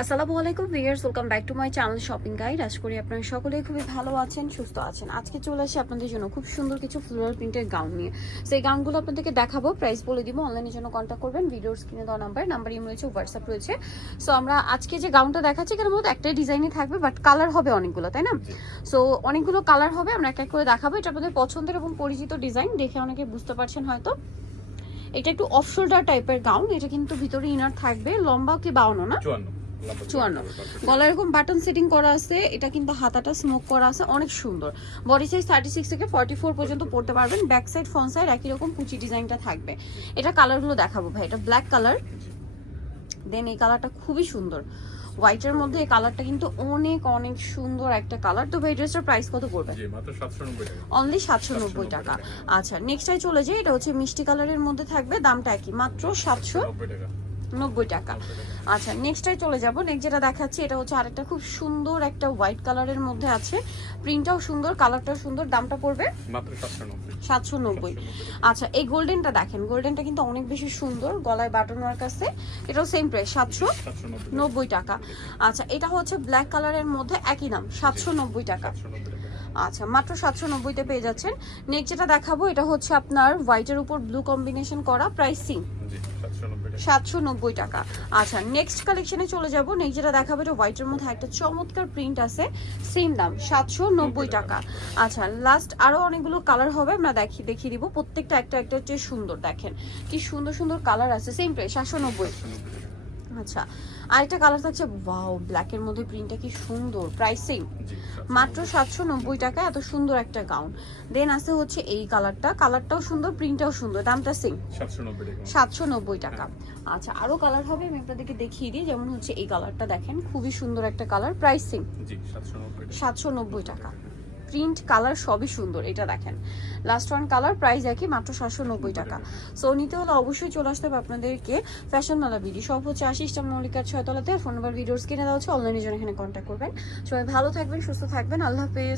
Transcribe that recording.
আসসালামু আলাইকুম viewers welcome back to my channel shopping guide. আশা করি আপনারা সকলেই খুবই ভালো আছেন সুস্থ আছেন। আজকে চলে আসি আপনাদের জন্য খুব সুন্দর কিছু ফ্লোরাল প্রিন্টের গাউন নিয়ে। সেই গাউনগুলো আপনাদেরকে দেখাবো প্রাইস বলে দিব অনলাইনের জন্য কন্ট্যাক্ট করবেন ভিডিওর স্ক্রিনে দেওয়া নাম্বার নাম্বার ইম রয়েছে হোয়াটসঅ্যাপ রয়েছে। সো আমরা আজকে যে গাউনটা দেখাচ্ছি এখানে মূলত একটাই ডিজাইনই থাকবে বাট কালার হবে অনেকগুলো তাই না? সো অনেকগুলো কালার হবে আমরা এক এক করে দেখাবো। এটা আপনাদের পছন্দের এবং পরিচিত ডিজাইন দেখে অনেকে বুঝতে পারছেন হয়তো। এটা একটু অফ শোল্ডার টাইপের গাউন এটা কিন্তু ভিতরে ইনার থাকবে লম্বা কি বাউনো না? চুয়ান্ন। চুয়ান্ন। গলায় এরকম বাটন সেটিং করা আছে এটা কিন্তু হাতাটা স্মোক করা আছে অনেক সুন্দর। বডি সাইজ থার্টি সিক্স থেকে ফর্টি ফোর পর্যন্ত পড়তে পারবেন ব্যাক সাইড ফ্রন্ট সাইড একই রকম কুচি ডিজাইনটা থাকবে। এটা কালারগুলো দেখাবো ভাই এটা ব্ল্যাক কালার দেন এই কালারটা খুবই সুন্দর। হোয়াইটের মধ্যে এই কালারটা কিন্তু অনেক অনেক সুন্দর একটা কালার তো ভাই ড্রেসটার প্রাইস কত পড়বে? জি মাত্র 790 টাকা। অনলি সাতশো নব্বই টাকা। আচ্ছা নেক্সটাই চলে যাই এটা হচ্ছে মিষ্টি কালারের মধ্যে থাকবে দামটা একই মাত্র সাতশো টাকা। নব্বই টাকা। আচ্ছা নেক্সটটাই চলে যাব। নেক্সট যেটা দেখাচ্ছি এটা হচ্ছে আরেকটা খুব সুন্দর একটা হোয়াইট কালারের মধ্যে আছে। প্রিন্টটাও সুন্দর কালারটাও সুন্দর দামটা পড়বে সাতশো নব্বই। আচ্ছা এই গোল্ডেনটা দেখেন গোল্ডেনটা কিন্তু অনেক বেশি সুন্দর গলায় বাটন ওয়ার্ক আছে এটাও সেম প্রাইস সাতশো নব্বই টাকা। আচ্ছা এটা হচ্ছে ব্ল্যাক কালারের মধ্যে একই দাম সাতশো নব্বই টাকা। আচ্ছা মাত্র সাতশো নব্বইতে পেয়ে যাচ্ছেন। নেক্সট যেটা দেখাবো এটা হচ্ছে আপনার হোয়াইটের উপর ব্লু কম্বিনেশন করা প্রাইসিং জি। 790 টাকা সাতশো নব্বই টাকা। আচ্ছা নেক্সট কালেকশনে চলে যাব। নেক্সট যেটা দেখাবো এটা হোয়াইটের মধ্যে একটা চমৎকার প্রিন্ট আছে। সেম দাম সাতশো নব্বই টাকা। আচ্ছা লাস্ট আরও অনেকগুলো কালার হবে আমরা দেখি দেখিয়ে দিব। প্রত্যেকটা একটা একটা হচ্ছে সুন্দর দেখেন। কি সুন্দর সুন্দর কালার আছে। সেম প্রাইস সাতশো নব্বই। 790 আচ্ছা আরেকটা কালার থাকছে ওয়াও ব্ল্যাকের মধ্যে প্রিন্টটা কি সুন্দর প্রাইসিং মাত্র সাতশো নব্বই টাকা এত সুন্দর একটা গাউন দেন আছে হচ্ছে এই কালারটা কালারটাও সুন্দর প্রিন্টটাও সুন্দর দামটা সেম 790 সাতশো নব্বই টাকা। আচ্ছা আরও কালার হবে আমি আপনাদেরকে দেখিয়ে দিই যেমন হচ্ছে এই কালারটা দেখেন খুবই সুন্দর একটা কালার প্রাইসিং জি 790 টাকা। সাতশো নব্বই টাকা। প্রিন্ট কালার সবই সুন্দর, এটা দেখেন। লাস্ট ওয়ান কালার প্রাইস একই, মাত্র সাতশো নব্বই টাকা। সো নিতে হলে অবশ্যই চলে আসতে হবে আপনাদেরকে ফ্যাশন মালা বিডি সব হচ্ছে আশিস টাম মল্লিকার ছয়তলাতে। ফোন নাম্বার ভিডিওস কিনে দেওয়া হচ্ছে অনলাইনে জন্য এখানে কন্ট্যাক্ট করবেন। সবাই ভালো থাকবেন, সুস্থ থাকবেন, আল্লাহ হাফেজ।